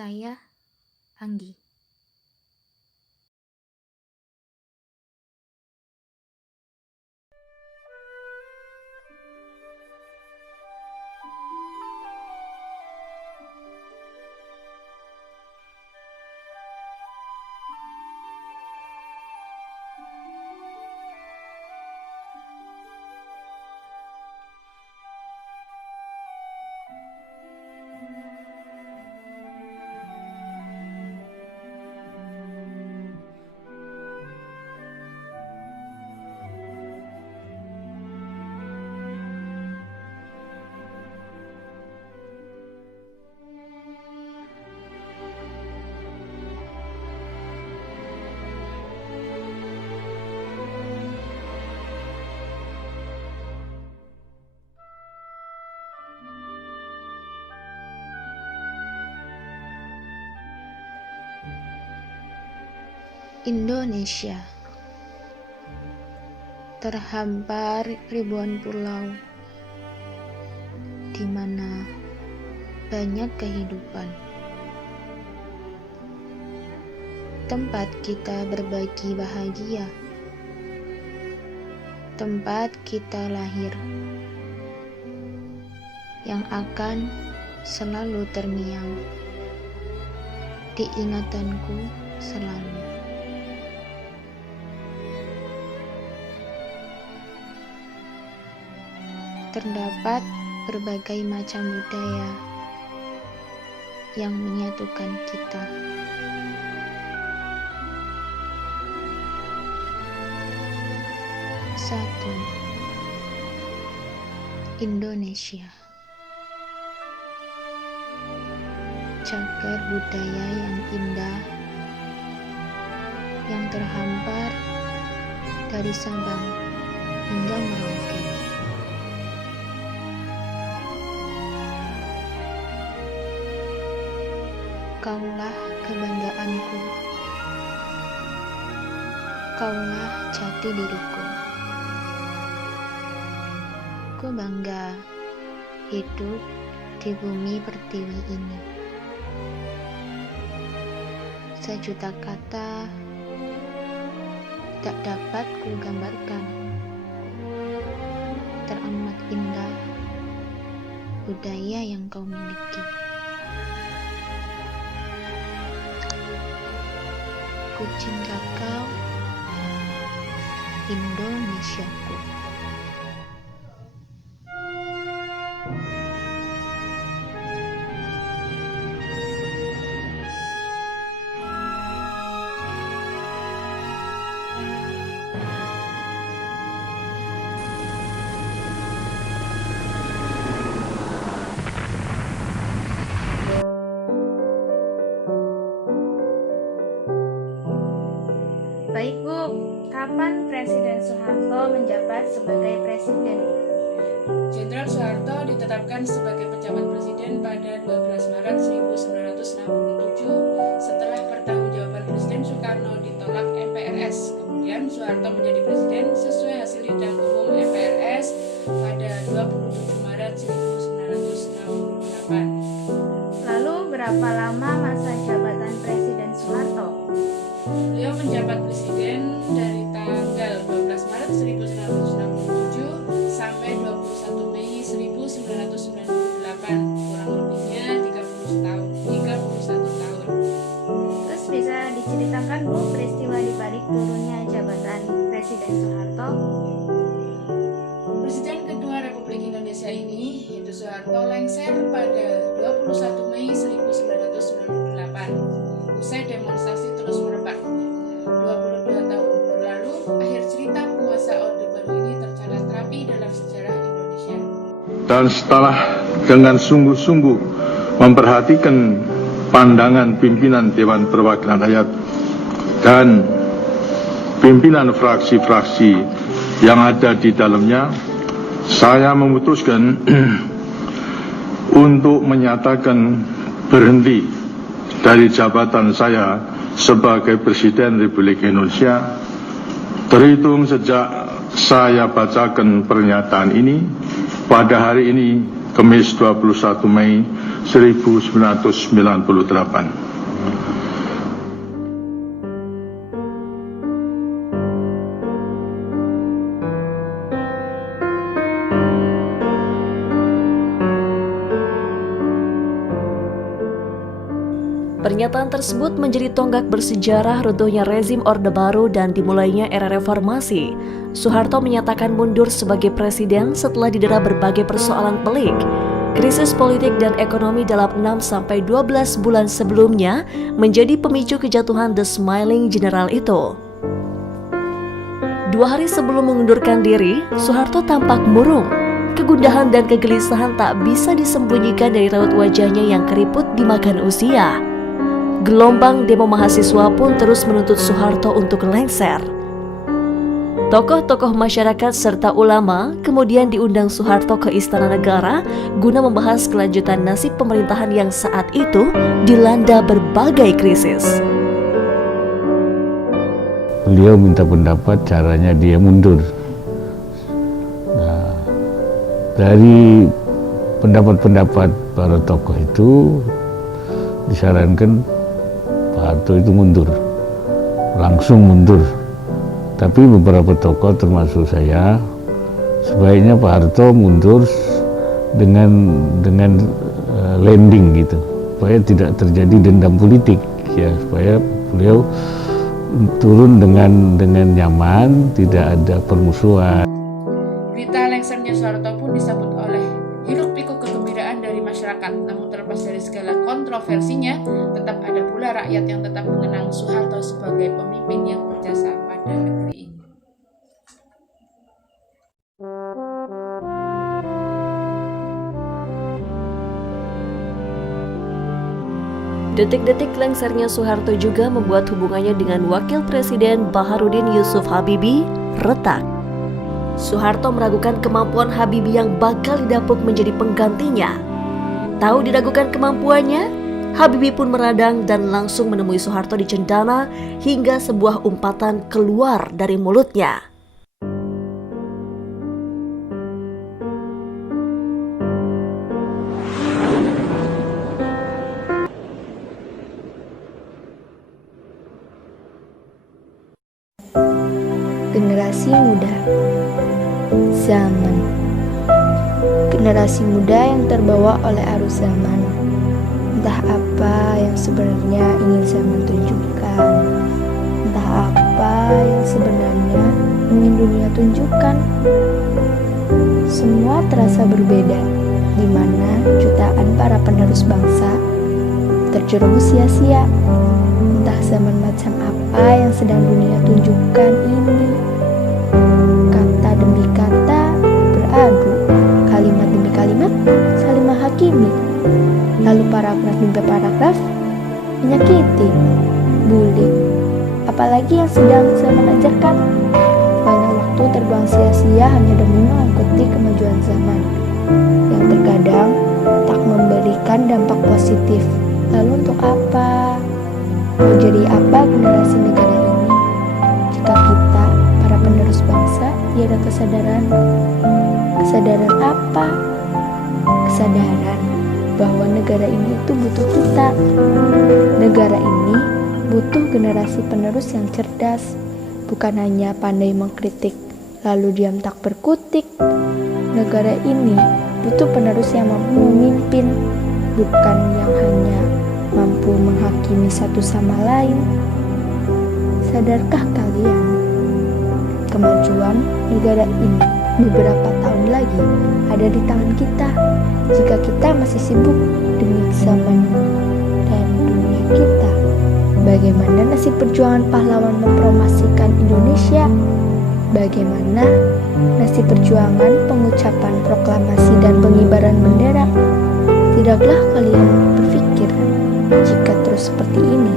Saya, Anggi. Indonesia terhampar ribuan pulau, di mana banyak kehidupan. Tempat kita berbagi bahagia, tempat kita lahir, yang akan selalu terngiang di ingatanku selalu. Terdapat berbagai macam budaya yang menyatukan kita. Satu, Indonesia. Cagar budaya yang indah yang terhampar dari Sabang hingga Merauke. Kaulah kebanggaanku, kaulah jati diriku. Ku bangga hidup di bumi pertiwi ini. Sejuta kata tak dapat ku gambarkan. Teramat indah budaya yang kau miliki. Ku cinta kau, Indonesiaku. Baik Bu, kapan Presiden Soeharto menjabat sebagai Presiden? Jenderal Soeharto ditetapkan sebagai pejabat presiden pada 12 Maret 1967 setelah pertanggungjawaban Presiden Soekarno ditolak MPRS. Kemudian Soeharto menjadi presiden sesuai hasil sidang umum MPRS pada 27 Maret 1968. Lalu berapa lama masa jabatan Presiden Soeharto? Beliau menjabat presiden dari tanggal 12 Maret 1967 sampai 21 Mei 1998, kurang lebihnya 31 tahun. Terus bisa diceritakan Bu peristiwa di balik turunnya jabatan Presiden Soeharto? Presiden kedua Republik Indonesia ini, yaitu Soeharto, lengser pada 21 Mei 1998 usai demonstrasi terus merebak. 22 tahun berlalu, akhir cerita penguasa Orde Baru ini tercatat rapi dalam sejarah Indonesia. Dan setelah dengan sungguh-sungguh memperhatikan pandangan pimpinan Dewan Perwakilan Rakyat dan pimpinan fraksi-fraksi yang ada di dalamnya, saya memutuskan untuk menyatakan berhenti dari jabatan saya sebagai Presiden Republik Indonesia terhitung sejak saya bacakan pernyataan ini pada hari ini, Kamis 21 Mei 1998. Pernyataan tersebut menjadi tonggak bersejarah runtuhnya rezim Orde Baru dan dimulainya era reformasi. Soeharto menyatakan mundur sebagai presiden setelah didera berbagai persoalan pelik. Krisis politik dan ekonomi dalam 6-12 bulan sebelumnya menjadi pemicu kejatuhan The Smiling General itu. 2 hari sebelum mengundurkan diri, Soeharto tampak murung. Kegundahan dan kegelisahan tak bisa disembunyikan dari raut wajahnya yang keriput dimakan usia. Gelombang demo mahasiswa pun terus menuntut Soeharto untuk lengser. Tokoh-tokoh masyarakat serta ulama kemudian diundang Soeharto ke Istana Negara guna membahas kelanjutan nasib pemerintahan yang saat itu dilanda berbagai krisis. Beliau minta pendapat caranya dia mundur. Nah, dari pendapat-pendapat para tokoh itu disarankan Pak Harto itu mundur, langsung mundur. Tapi beberapa tokoh termasuk saya, sebaiknya Pak Harto mundur dengan landing gitu, supaya tidak terjadi dendam politik, ya, supaya beliau turun dengan nyaman, tidak ada permusuhan. Berita lengsernya Soeharto pun disambut oleh hiruk pikuk kegembiraan dari masyarakat. Namun terlepas dari segala kontroversinya, tetap ada pula rakyat yang tetap mengenang Soeharto sebagai pemimpin yang berjasa pada negeri ini. Detik-detik lengsernya Soeharto juga membuat hubungannya dengan Wakil Presiden Baharudin Yusuf Habibie retak. Soeharto meragukan kemampuan Habibie yang bakal didapuk menjadi penggantinya. Tahu diragukan kemampuannya, Habibie pun meradang dan langsung menemui Soeharto di Cendana hingga sebuah umpatan keluar dari mulutnya. Generasi muda, zaman. Generasi muda yang terbawa oleh arus zaman. Entah apa yang sebenarnya ingin zaman tunjukkan, entah apa yang sebenarnya ingin dunia tunjukkan. Semua terasa berbeda, di mana jutaan para penerus bangsa terjerumus sia-sia. Entah zaman macam apa yang sedang dunia tunjukkan ini. Kata demi kata beradu, kalimat demi kalimat saling menghakimi. Lalu paragraf demi paragraf menyakiti, bullying. Apalagi yang sedang zaman ajarkan. Banyak waktu terbuang sia-sia hanya demi mengikuti kemajuan zaman yang terkadang tak memberikan dampak positif. Lalu untuk apa? Mau jadi apa generasi negara ini jika kita, para penerus bangsa, tiada kesadaran? Kesadaran apa? Kesadaran bahwa negara ini itu butuh kita. Negara ini butuh generasi penerus yang cerdas, bukan hanya pandai mengkritik lalu diam tak berkutik. Negara ini butuh penerus yang mampu memimpin, bukan yang hanya mampu menghakimi satu sama lain. Sadarkah kalian, kemajuan negara ini beberapa tahun lagi ada di tangan kita jika kita masih sibuk demi zaman dan dunia kita. Bagaimana nasib perjuangan pahlawan mempromosikan Indonesia? Bagaimana nasib perjuangan pengucapan proklamasi dan pengibaran bendera? Tidaklah kalian berpikir jika terus seperti ini,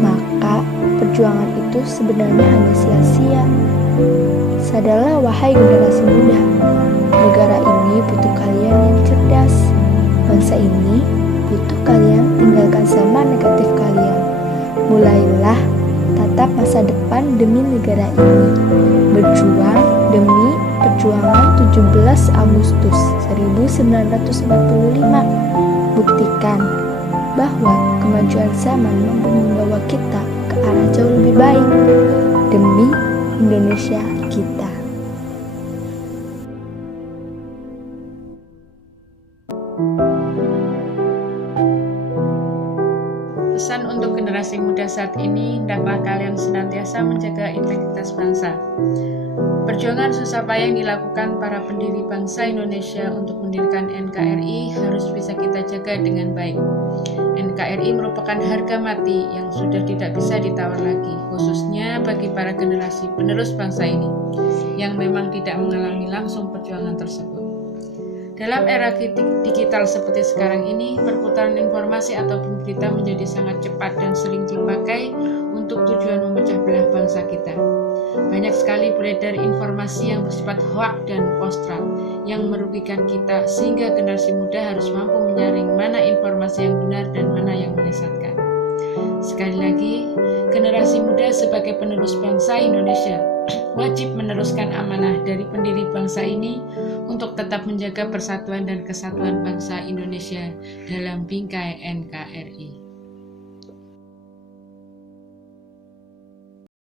maka perjuangan itu sebenarnya hanya sia-sia. Sadarlah wahai generasi muda, negara ini butuh kalian yang cerdas. Bangsa ini butuh kalian tinggalkan zaman negatif kalian. Mulailah tatap masa depan demi negara ini. Berjuang demi perjuangan 17 Agustus 1945. Buktikan bahwa kemajuan zaman mampu membawa kita ke arah jauh lebih baik demi Indonesia kita. Pesan untuk generasi muda saat ini, hendaklah kalian senantiasa menjaga integritas bangsa. Perjuangan susah payah yang dilakukan para pendiri bangsa Indonesia untuk mendirikan NKRI harus bisa kita jaga dengan baik. NKRI merupakan harga mati yang sudah tidak bisa ditawar lagi, khususnya bagi para generasi penerus bangsa ini, yang memang tidak mengalami langsung perjuangan tersebut. Dalam era digital seperti sekarang ini, perputaran informasi ataupun berita menjadi sangat cepat dan sering dipakai untuk tujuan memecah belah bangsa kita. Banyak sekali beredar informasi yang bersifat hoaks dan kontras yang merugikan kita, sehingga generasi muda harus mampu menyaring mana informasi yang benar dan mana yang menyesatkan. Sekali lagi, generasi muda sebagai penerus bangsa Indonesia wajib meneruskan amanah dari pendiri bangsa ini untuk tetap menjaga persatuan dan kesatuan bangsa Indonesia dalam bingkai NKRI.